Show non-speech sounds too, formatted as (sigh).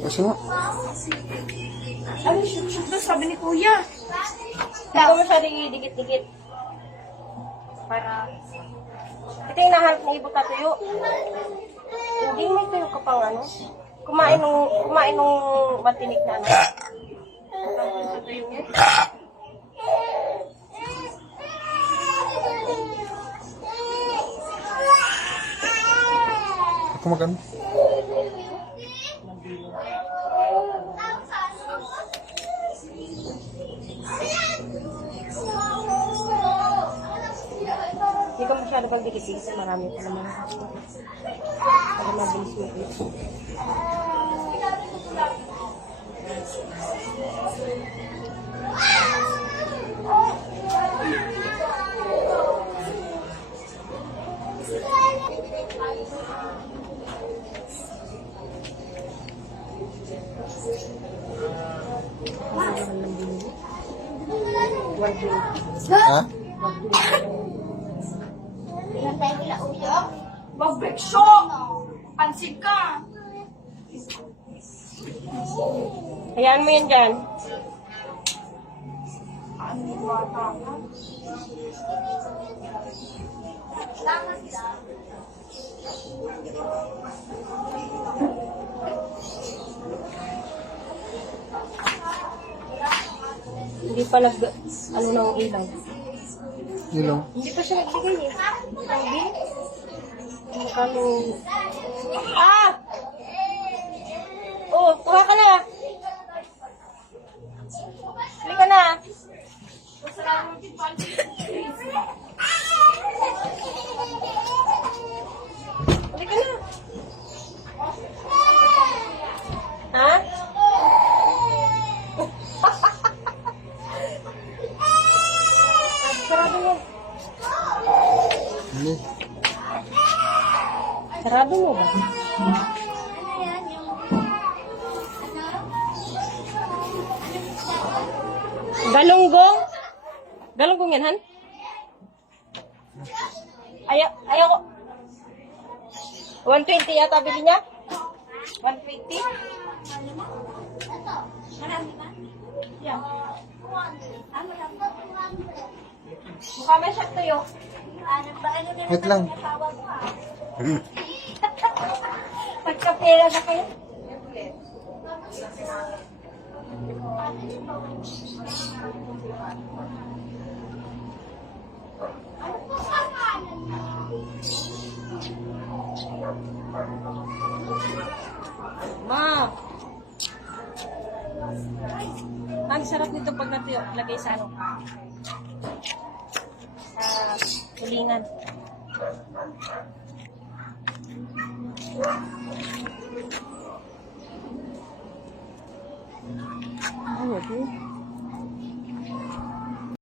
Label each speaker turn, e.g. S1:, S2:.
S1: Kasi nga.
S2: Ano, shoot, shoot na sabi ni kuya.
S3: Ko masyadong dikit-dikit. Para... Ito yung nahanap na ibot na tuyo. Hindi may tuyo ka pang ano. Kumain nung, kumain nung matinik na ano. (laughs) Ang tuyo niya.
S1: Ako magano?
S3: Hindi ko masyado pag dikit-dikit. Marami
S1: Ha?
S2: Magbeksyo! Pansin ka!
S3: Hayaan mo yan dyan.
S2: Ano bata ka?
S3: Hindi pa nag... Ano na ang ilaw.
S1: Ilaw.
S3: Hindi pa siya nagbigay eh. Ang bill. Magkano... Ah! Oh, kuha ka na. Hali ka na. Hali ka na. Ha? Sarado mo.
S1: Ano?
S3: Sarado mo ba? Galunggong? Galunggong yan, Han? Ayaw, ayaw ko. 120 yata bili niya? 120? Yan. Mukha may shot to yun.
S1: Wait lang. (laughs)
S3: Nagkapera na kayo? Ma! Ang sarap nito pag natuyo, lagay sa ano? Sa tulingan. Ano ito?